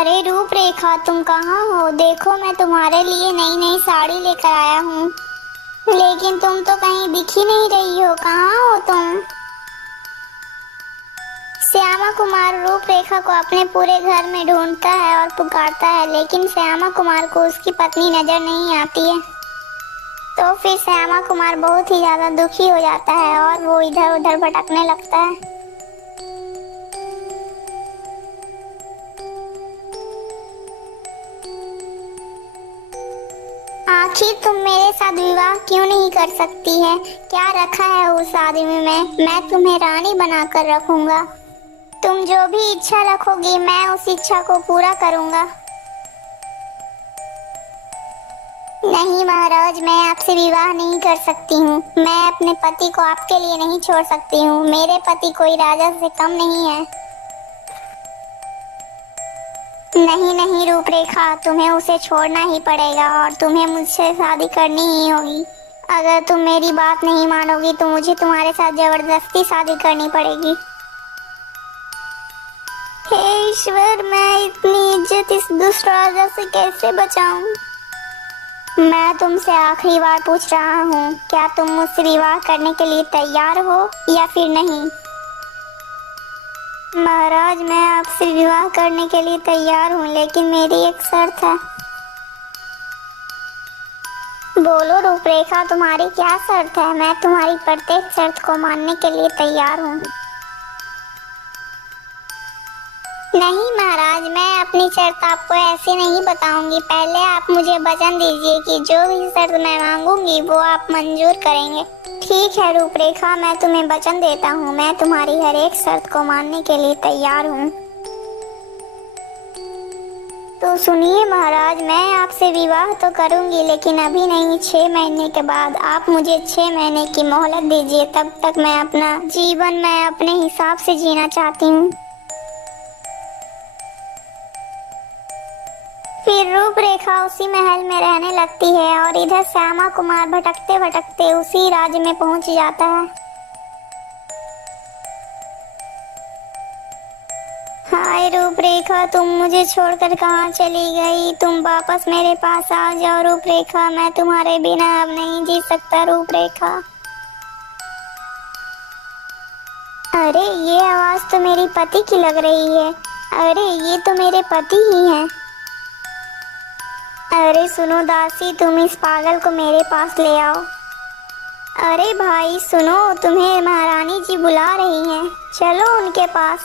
अरे रूपरेखा, तुम कहाँ हो? देखो, मैं तुम्हारे लिए नई नई साड़ी लेकर आया हूँ। लेकिन तुम तो कहीं दिख ही नहीं रही हो। कहाँ हो तुम? श्यामा कुमार रूपरेखा को अपने पूरे घर में ढूंढता है और पुकारता है, लेकिन श्यामा कुमार को उसकी पत्नी नजर नहीं आती है। तो फिर श्यामा कुमार बहुत ही ज्यादा दुखी हो जाता है और वो इधर उधर भटकने लगता है। आखिर तुम मेरे साथ विवाह क्यों नहीं कर सकती है? क्या रखा है उस आदमी में? मैं तुम्हें रानी बनाकर रखूंगा। तुम जो भी इच्छा रखोगी मैं उस इच्छा को पूरा करूंगा। नहीं महाराज, मैं आपसे विवाह नहीं कर सकती हूँ। मैं अपने पति को आपके लिए नहीं छोड़ सकती हूँ। मेरे पति कोई राजा से कम नहीं है। नहीं नहीं रूपरेखा, तुम्हें उसे छोड़ना ही पड़ेगा और तुम्हें मुझसे शादी करनी ही होगी। अगर तुम मेरी बात नहीं मानोगी तो मुझे तुम्हारे साथ जबरदस्ती शादी करनी पड़ेगी। हे ईश्वर, मैं इतनी इज्जत इस दुष्ट राजा से कैसे बचाऊं? मैं तुमसे आखिरी बार पूछ रहा हूँ, क्या तुम मुझसे विवाह करने के लिए तैयार हो या फिर नहीं? महाराज, मैं आपसे विवाह करने के लिए तैयार हूँ, लेकिन मेरी एक शर्त है। बोलो रूपरेखा, तुम्हारी क्या शर्त है? मैं तुम्हारी प्रत्येक शर्त को मानने के लिए तैयार हूँ। नहीं महाराज, मैं अपनी शर्त आपको ऐसे नहीं बताऊंगी। पहले आप मुझे वचन दीजिए कि जो भी शर्त मैं मांगूंगी वो आप मंजूर करेंगे। ठीक है रूपरेखा, मैं तुम्हें वचन देता हूँ, मैं तुम्हारी हर एक शर्त को मानने के लिए तैयार हूँ। तो सुनिए महाराज, मैं आपसे विवाह तो करूंगी, लेकिन अभी नहीं, 6 महीने के बाद। आप मुझे 6 महीने की मोहलत दीजिए। तब तक मैं अपना जीवन मैं अपने हिसाब से जीना चाहती हूँ। फिर रूपरेखा उसी महल में रहने लगती है और इधर श्यामा कुमार भटकते भटकते उसी राज्य में पहुंच जाता है। हाय रूपरेखा, तुम मुझे छोड़कर कहाँ चली गई? तुम वापस मेरे पास आ जाओ रूपरेखा, मैं तुम्हारे बिना अब नहीं जी सकता रूपरेखा। अरे ये आवाज तो मेरे पति की लग रही है। अरे ये तो मेरे पति ही हैं। अरे सुनो दासी, तुम इस पागल को मेरे पास ले आओ। अरे भाई सुनो, तुम्हें महारानी जी बुला रही हैं, चलो उनके पास।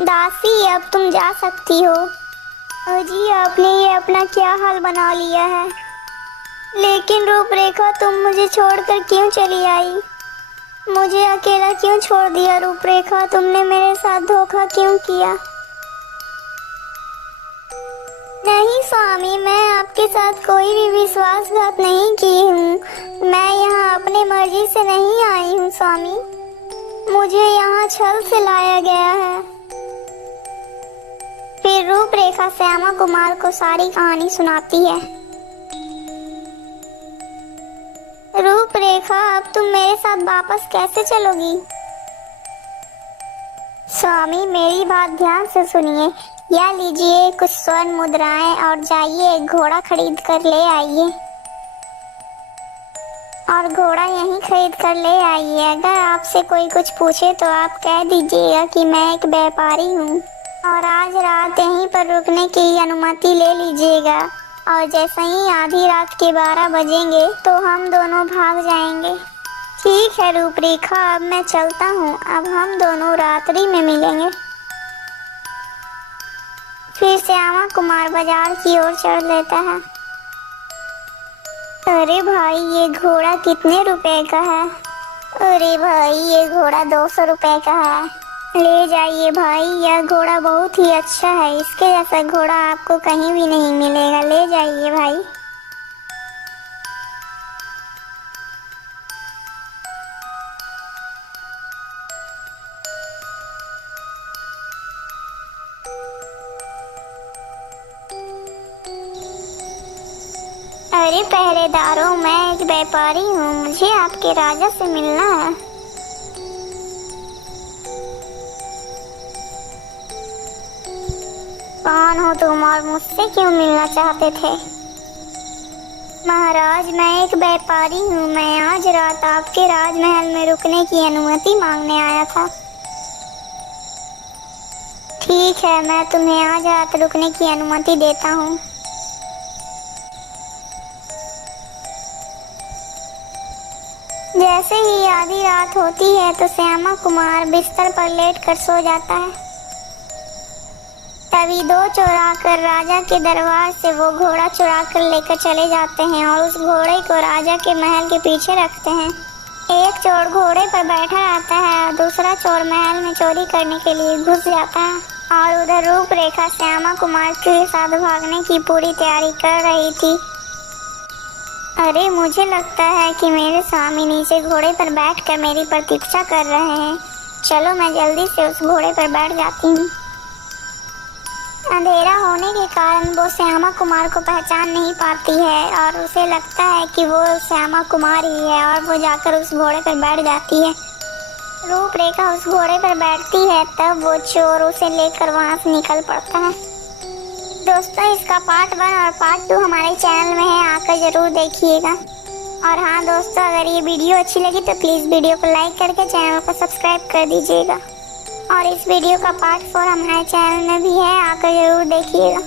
दासी, अब तुम जा सकती हो। अजी, आपने ये अपना क्या हाल बना लिया है? लेकिन रूपरेखा, तुम मुझे छोड़कर क्यों चली आई? मुझे अकेला क्यों छोड़ दिया रूपरेखा? तुमने मेरे साथ धोखा क्यों किया? नहीं स्वामी, मैं आपके साथ कोई भी विश्वासघात नहीं की हूँ। मैं यहाँ अपने मर्जी से नहीं आई हूँ स्वामी, मुझे यहाँ छल से लाया गया है। फिर रूपरेखा श्यामा कुमार को सारी कहानी सुनाती है। रूपरेखा, अब तुम मेरे साथ वापस कैसे चलोगी? स्वामी, मेरी बात ध्यान से सुनिए। या लीजिए कुछ स्वर्ण मुद्राएं और जाइए एक घोड़ा खरीद कर ले आइए, और घोड़ा यहीं खरीद कर ले आइए। अगर आपसे कोई कुछ पूछे तो आप कह दीजिएगा कि मैं एक व्यापारी हूँ और आज रात यहीं पर रुकने की अनुमति ले लीजिएगा। और जैसे ही आधी रात के 12 बजेंगे तो हम दोनों भाग जाएंगे। ठीक है रूपरेखा, अब मैं चलता हूँ। अब हम दोनों रात्रि में मिलेंगे। फिर श्यामा कुमार बाजार की ओर चढ़ लेता है। अरे भाई, ये घोड़ा कितने रुपए का है? अरे भाई, ये घोड़ा 200 रुपए का है। ले जाइए भाई, यह घोड़ा बहुत ही अच्छा है। इसके जैसा घोड़ा आपको कहीं भी नहीं मिलेगा। ले जाइए भाई। अरे पहरेदारों, मैं एक व्यापारी हूँ, मुझे आपके राजा से मिलना है। कौन हो तुम और मुझसे क्यों मिलना चाहते थे? महाराज, मैं एक व्यापारी हूँ। मैं आज रात आपके राजमहल में रुकने की अनुमति मांगने आया था। ठीक है, मैं तुम्हें आज रात रुकने की अनुमति देता हूँ। जैसे ही आधी रात होती है तो श्यामा कुमार बिस्तर पर लेटकर सो जाता है। तभी दो चोर आकर राजा के दरबार से वो घोड़ा चुरा कर लेकर चले जाते हैं और उस घोड़े को राजा के महल के पीछे रखते हैं। एक चोर घोड़े पर बैठा रहता है और दूसरा चोर महल में चोरी करने के लिए घुस जाता है और उधर रूपरेखा श्यामा कुमार के साथ भागने की पूरी तैयारी कर रही थी। अरे, मुझे लगता है कि मेरे स्वामी नीचे घोड़े पर बैठकर मेरी प्रतीक्षा कर रहे हैं। चलो, मैं जल्दी से उस घोड़े पर बैठ जाती हूँ। अंधेरा होने के कारण वो श्यामा कुमार को पहचान नहीं पाती है और उसे लगता है कि वो श्यामा कुमार ही है और वो जाकर उस घोड़े पर बैठ जाती है। रूपरेखा उस घोड़े पर बैठती है, तब वो चोर उसे लेकर वहाँ से निकल पड़ता है। दोस्तों, इसका पार्ट 1 और पार्ट 2 हमारे चैनल में है, आकर जरूर देखिएगा। और हाँ दोस्तों, अगर ये वीडियो अच्छी लगी तो प्लीज़ वीडियो को लाइक करके चैनल को सब्सक्राइब कर दीजिएगा। और इस वीडियो का पार्ट 4 हमारे चैनल में भी है, आकर जरूर देखिएगा।